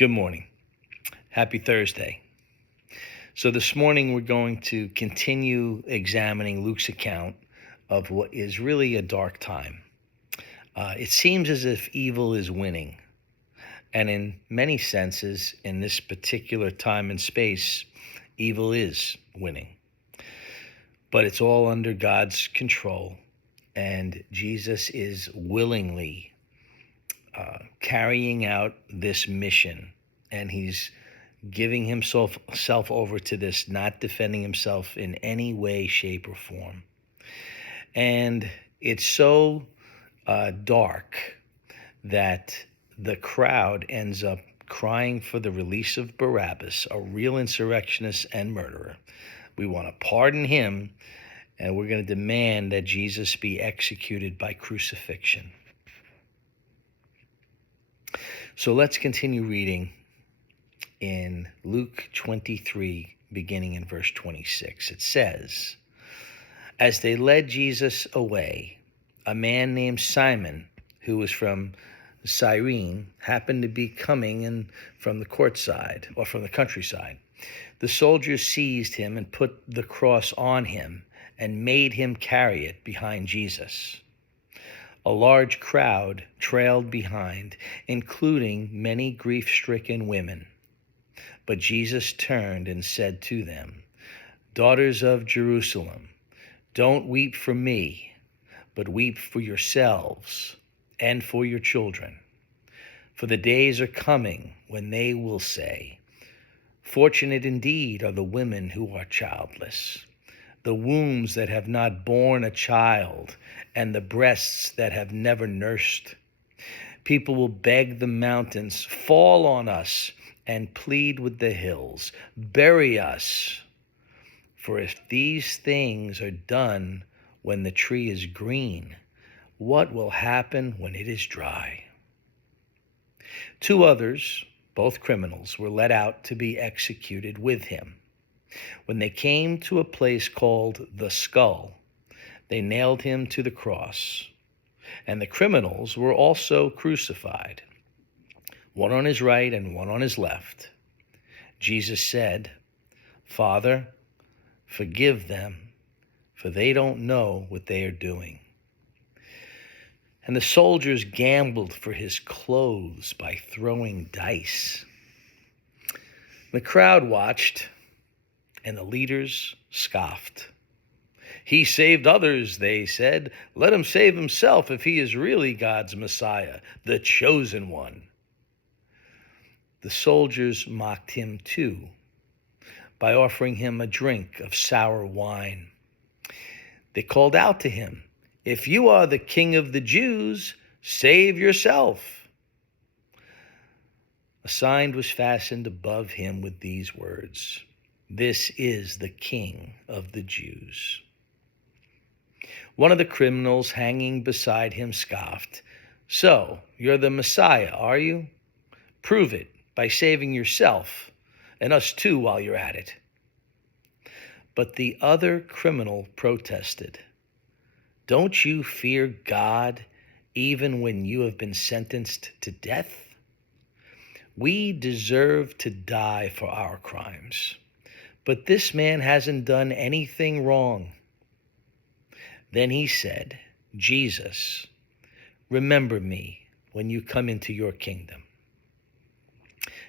Good morning. Happy Thursday. So this morning we're going to continue examining Luke's account of what is really a dark time. It seems as if evil is winning. And in many senses, in this particular time and space, evil is winning. But it's all under God's control. And Jesus is willingly carrying out this mission. And he's giving himself over to this, not defending himself in any way, shape, or form. And it's so dark that the crowd ends up crying for the release of Barabbas, a real insurrectionist and murderer. We want to pardon him, and we're going to demand that Jesus be executed by crucifixion. So let's continue reading in Luke 23, beginning in verse 26. It says, "As they led Jesus away, a man named Simon, who was from Cyrene, happened to be coming in from the courtside, or from the countryside. The soldiers seized him and put the cross on him and made him carry it behind Jesus. A large crowd trailed behind, including many grief-stricken women. But Jesus turned and said to them, 'Daughters of Jerusalem, don't weep for me, but weep for yourselves and for your children. For the days are coming when they will say, fortunate indeed are the women who are childless, the wombs that have not borne a child, and the breasts that have never nursed. People will beg the mountains, fall on us, and plead with the hills, bury us. For if these things are done when the tree is green, what will happen when it is dry?' Two others, both criminals, were led out to be executed with him. When they came to a place called the Skull, they nailed him to the cross, and the criminals were also crucified, one on his right and one on his left. Jesus said, 'Father, forgive them, for they don't know what they are doing.' And the soldiers gambled for his clothes by throwing dice. The crowd watched, and the leaders scoffed. 'He saved others,' they said. 'Let him save himself if he is really God's Messiah, the chosen one.' The soldiers mocked him too by offering him a drink of sour wine. They called out to him, 'If you are the King of the Jews, save yourself.' A sign was fastened above him with these words, 'This is the King of the Jews.' One of the criminals hanging beside him scoffed, 'So, you're the Messiah, are you? Prove it by saving yourself and us too while you're at it.' But the other criminal protested, 'Don't you fear God even when you have been sentenced to death? We deserve to die for our crimes, but this man hasn't done anything wrong.' Then he said, 'Jesus, remember me when you come into your kingdom.'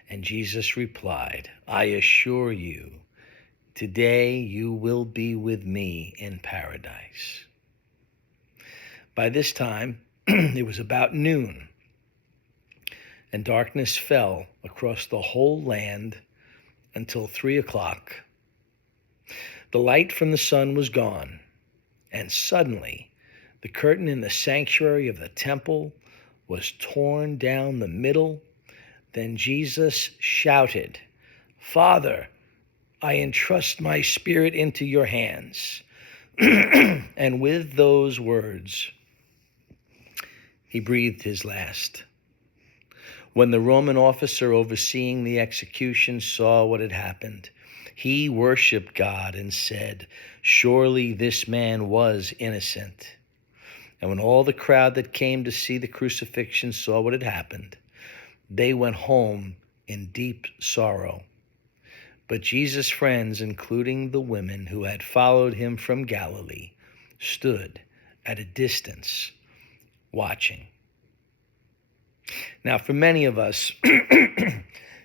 And Jesus replied, 'I assure you, today you will be with me in paradise.' By this time, it was about noon, and darkness fell across the whole land until 3 o'clock. The light from the sun was gone, and suddenly the curtain in the sanctuary of the temple was torn down the middle. Then Jesus shouted, 'Father, I entrust my spirit into your hands.' And with those words, he breathed his last. When the Roman officer overseeing the execution saw what had happened, he worshiped God and said, 'Surely this man was innocent.' And when all the crowd that came to see the crucifixion saw what had happened, they went home in deep sorrow. But Jesus' friends, including the women who had followed him from Galilee, stood at a distance watching. Now, for many of us,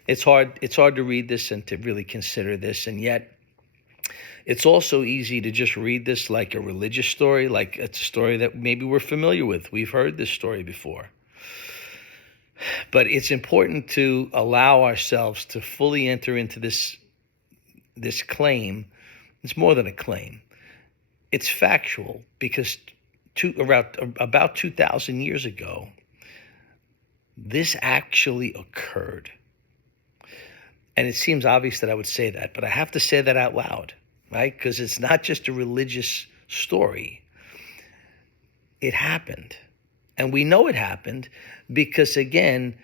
it's hard to read this and to really consider this, and yet it's also easy to just read this like a religious story, like it's a story that maybe we're familiar with. We've heard this story before. But it's important to allow ourselves to fully enter into this claim. It's more than a claim. It's factual, because about 2,000 years ago, this actually occurred. And it seems obvious that I would say that, but I have to say that out loud, right? Because it's not just a religious story. It happened. And we know it happened because, again,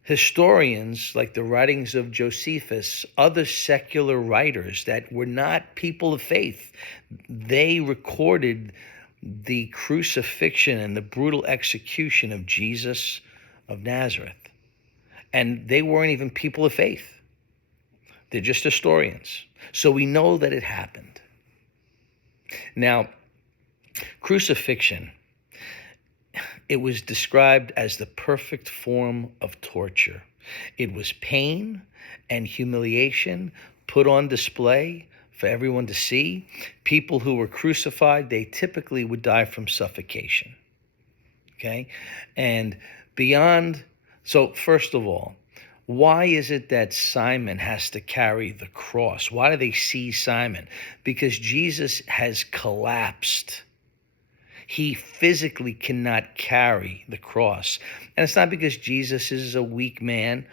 historians like the writings of Josephus, other secular writers that were not people of faith, they recorded the crucifixion and the brutal execution of Jesus of Nazareth. And they weren't even people of faith. They're just historians. So we know that it happened. Now, crucifixion, it was described as the perfect form of torture. It was pain and humiliation put on display for everyone to see. People who were crucified, they typically would die from suffocation. Okay? And so first of all, why is it that Simon has to carry the cross? Why do they see Simon? Because Jesus has collapsed. He physically cannot carry the cross. And it's not because Jesus is a weak man.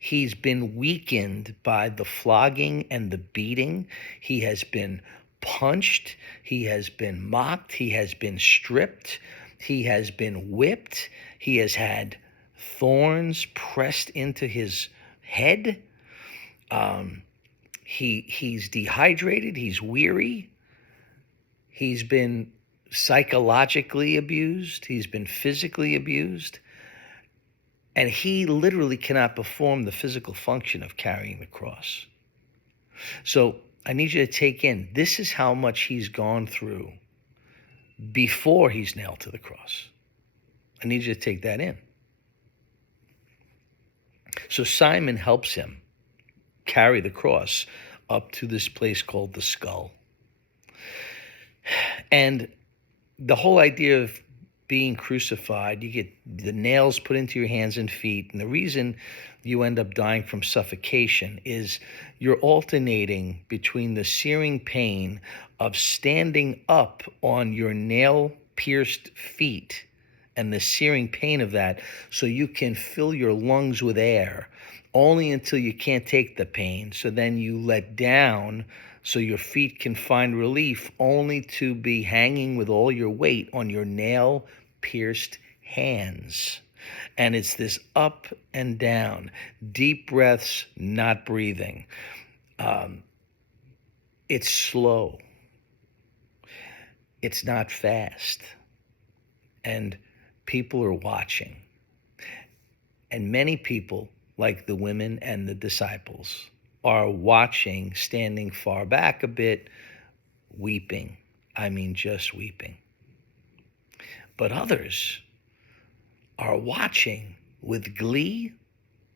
He's been weakened by the flogging and the beating. He has been punched. He has been mocked. He has been stripped. He has been whipped. He has had thorns pressed into his head. He's dehydrated. He's weary. He's been psychologically abused. He's been physically abused. And he literally cannot perform the physical function of carrying the cross. So I need you to take in, this is how much he's gone through before he's nailed to the cross. I need you to take that in. So Simon helps him carry the cross up to this place called the skull. And the whole idea of being crucified, you get the nails put into your hands and feet. And the reason you end up dying from suffocation is you're alternating between the searing pain of standing up on your nail-pierced feet and the searing pain of that, so you can fill your lungs with air, only until you can't take the pain. So then you let down so your feet can find relief, only to be hanging with all your weight on your nail-pierced hands. And it's this up and down, deep breaths, not breathing. It's slow. It's not fast. And people are watching. And many people, like the women and the disciples, are watching, standing far back a bit, weeping. I mean, just weeping. But others are watching with glee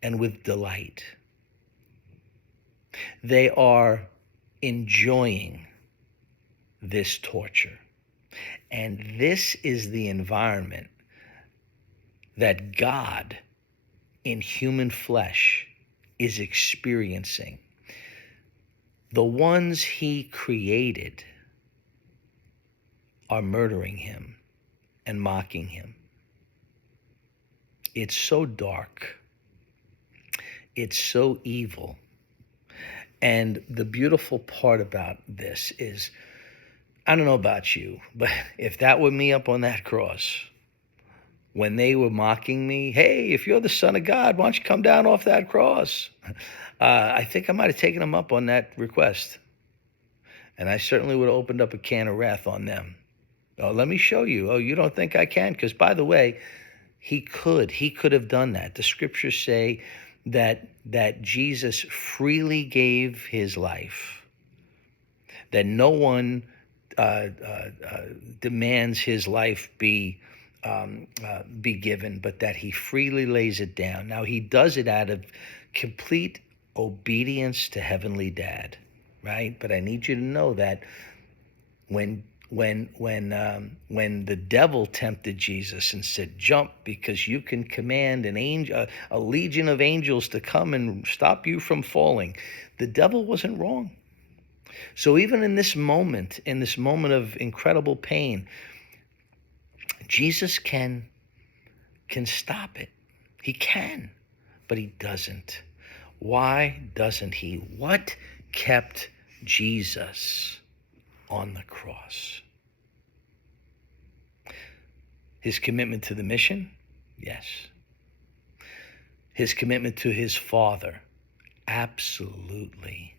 and with delight. They are enjoying this torture. And this is the environment that God in human flesh is experiencing. The ones he created are murdering him and mocking him. It's so dark. It's so evil. And the beautiful part about this is, I don't know about you, but if that were me up on that cross, when they were mocking me, hey, if you're the Son of God, why don't you come down off that cross? I think I might have taken them up on that request. And I certainly would have opened up a can of wrath on them. Oh, let me show you. Oh, you don't think I can? Because, by the way, he could have done that. The scriptures say that Jesus freely gave his life, that no one demands his life be given, but that he freely lays it down. Now, he does it out of complete obedience to Heavenly Dad, right? But I need you to know that when the devil tempted Jesus and said, "Jump, because you can command an angel, a legion of angels, to come and stop you from falling," the devil wasn't wrong. So even in this moment of incredible pain, Jesus can stop it. He can, but he doesn't. Why doesn't he? What kept Jesus on the cross? His commitment to the mission? Yes. His commitment to his Father? Absolutely.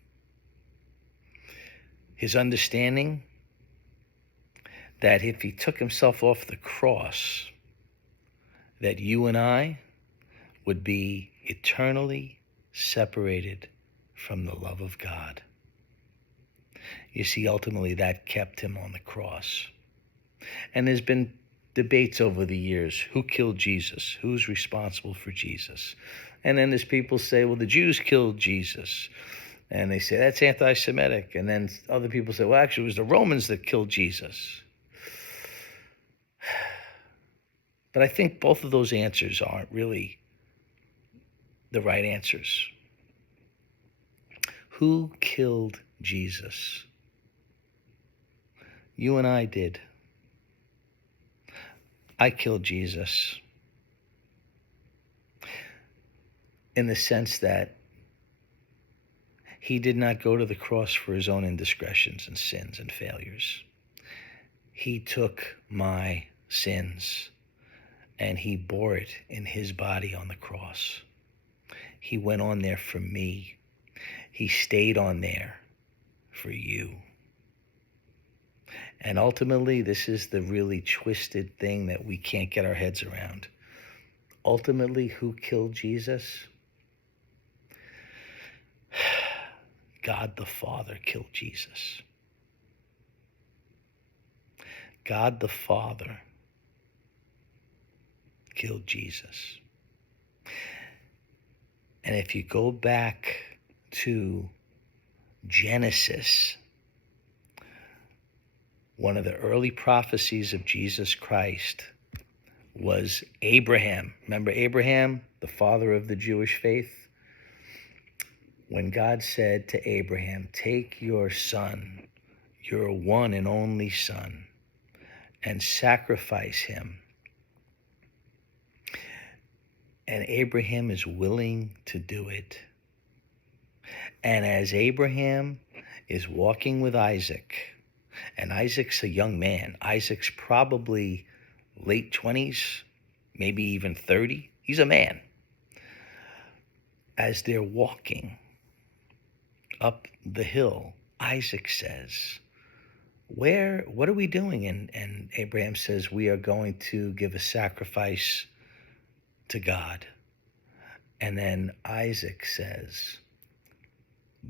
His understanding that if he took himself off the cross, that you and I would be eternally separated from the love of God. You see, ultimately that kept him on the cross. And there's been debates over the years. Who killed Jesus? Who's responsible for Jesus? And then there's people say, well, the Jews killed Jesus. And they say, that's anti-Semitic. And then other people say, well, actually, it was the Romans that killed Jesus. But I think both of those answers aren't really the right answers. Who killed Jesus? You and I did. I killed Jesus in the sense that he did not go to the cross for his own indiscretions and sins and failures. He took my sins and he bore it in his body on the cross. He went on there for me. He stayed on there for you. And ultimately, this is the really twisted thing that we can't get our heads around. Ultimately, who killed Jesus? God the Father killed Jesus. God the Father killed Jesus. And if you go back to Genesis, one of the early prophecies of Jesus Christ was Abraham. Remember Abraham, the father of the Jewish faith? When God said to Abraham, take your son, your one and only son, and sacrifice him. And Abraham is willing to do it. And as Abraham is walking with Isaac, and Isaac's a young man. Isaac's probably late 20s, maybe even 30. He's a man. As they're walking up the hill, Isaac says, what are we doing? And Abraham says, we are going to give a sacrifice to God. And then Isaac says,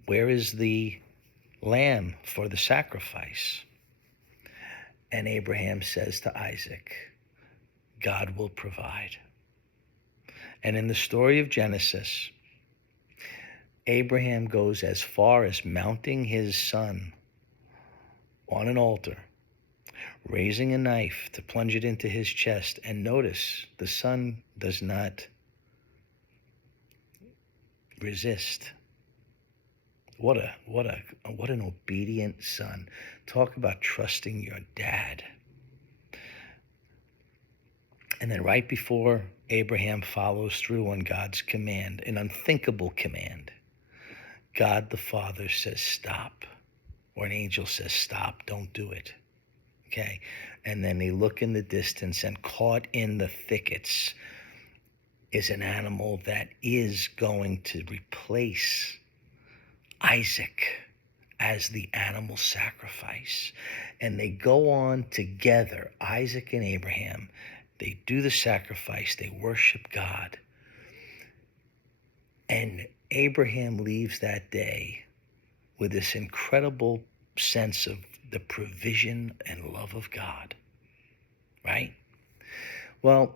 where is the lamb for the sacrifice? And Abraham says to Isaac, God will provide. And in the story of Genesis, Abraham goes as far as mounting his son on an altar, raising a knife to plunge it into his chest. And notice, the son does not resist. What an obedient son. Talk about trusting your dad. And then right before Abraham follows through on God's command, an unthinkable command, God the Father says, stop. Or an angel says, stop, don't do it. Okay? And then they look in the distance, and caught in the thickets is an animal that is going to replace Isaac as the animal sacrifice. And they go on together, Isaac and Abraham. They do the sacrifice. They worship God. Abraham leaves that day with this incredible sense of the provision and love of God, right? Well,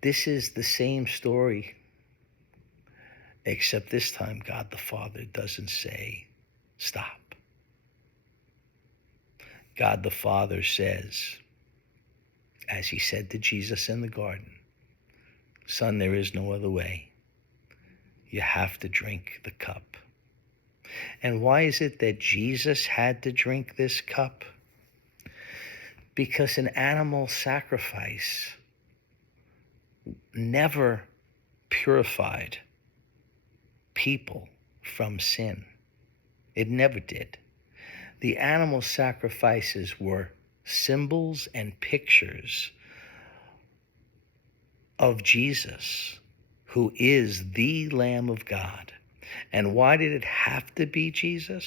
this is the same story, except this time God the Father doesn't say, stop. God the Father says, as he said to Jesus in the garden, Son, there is no other way. You have to drink the cup. And why is it that Jesus had to drink this cup? Because an animal sacrifice never purified people from sin. It never did. The animal sacrifices were symbols and pictures of Jesus, who is the Lamb of God. And why did it have to be Jesus?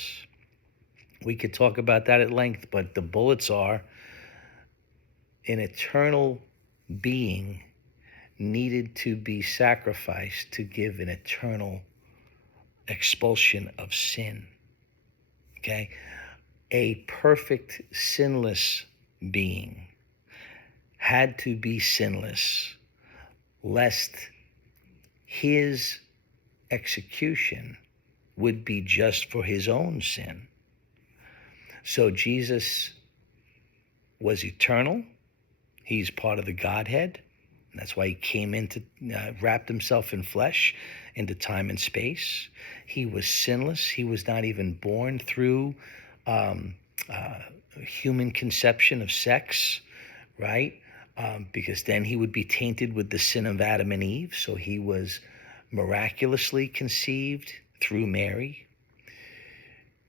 We could talk about that at length, but the bullets are an eternal being needed to be sacrificed to give an eternal expulsion of sin. Okay? A perfect, sinless being had to be sinless, lest his execution would be just for his own sin. So Jesus was eternal. He's part of the Godhead. That's why he came into, wrapped himself in flesh into time and space. He was sinless. He was not even born through human conception of sex, right? Because then he would be tainted with the sin of Adam and Eve. So he was miraculously conceived through Mary.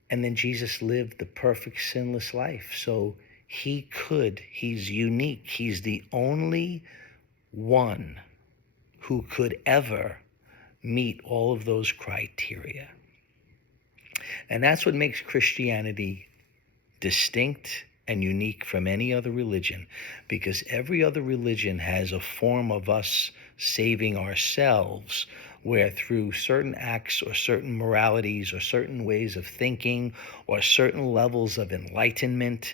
And then Jesus lived the perfect sinless life. So he's unique. He's the only one who could ever meet all of those criteria. And that's what makes Christianity distinct and unique from any other religion, because every other religion has a form of us saving ourselves, where through certain acts or certain moralities or certain ways of thinking or certain levels of enlightenment,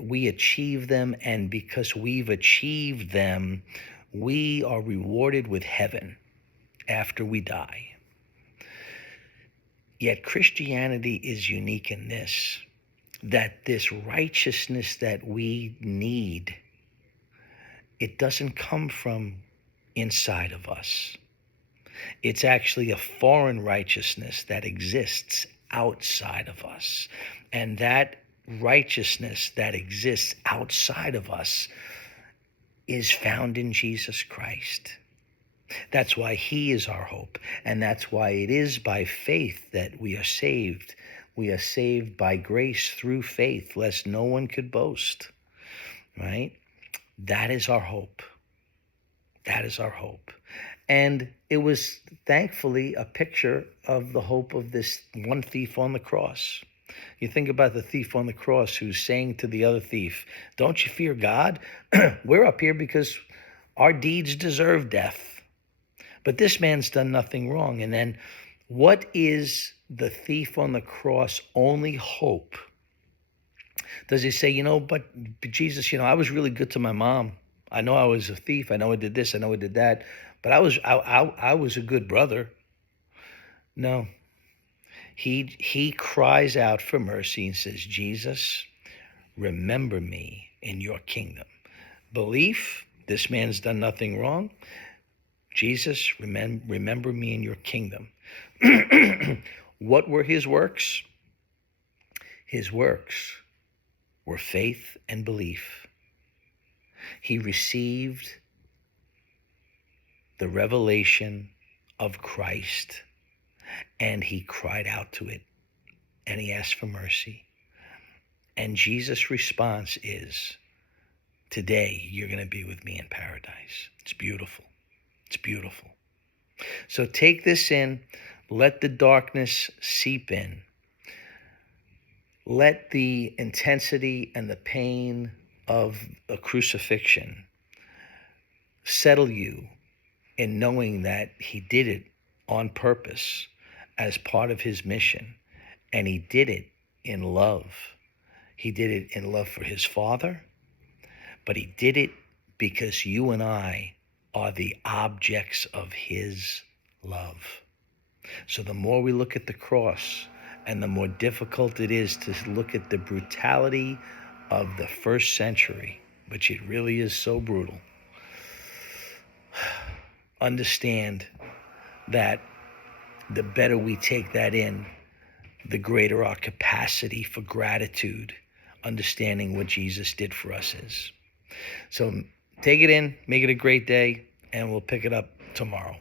we achieve them, and because we've achieved them, we are rewarded with heaven after we die. Yet Christianity is unique in this, that this righteousness that we need, it doesn't come from inside of us. It's actually a foreign righteousness that exists outside of us. And that righteousness that exists outside of us is found in Jesus Christ. That's why he is our hope. And that's why it is by faith that we are saved. We are saved by grace through faith, lest no one could boast, right? That is our hope. That is our hope. And it was thankfully a picture of the hope of this one thief on the cross. You think about the thief on the cross who's saying to the other thief, don't you fear God? We're up here because our deeds deserve death. But this man's done nothing wrong. And then what is the thief on the cross' only hope? Does he say, but Jesus, I was really good to my mom. I know I was a thief. I know I did this. I know I did that. But I was a good brother. No. He cries out for mercy and says, Jesus, remember me in your kingdom. Belief, this man's done nothing wrong. Jesus, remember me in your kingdom. What were his works? His works were faith and belief. He received the revelation of Christ, and he cried out to it, and he asked for mercy. And Jesus' response is, today you're going to be with me in paradise. It's beautiful. It's beautiful. So take this in. Let the darkness seep in. Let the intensity and the pain of a crucifixion settle you in knowing that he did it on purpose as part of his mission. And he did it in love. He did it in love for his Father, but he did it because you and I are the objects of his love. So the more we look at the cross, and the more difficult it is to look at the brutality of the first century, which it really is so brutal, understand that the better we take that in, the greater our capacity for gratitude, understanding what Jesus did for us is. So take it in, make it a great day, and we'll pick it up tomorrow.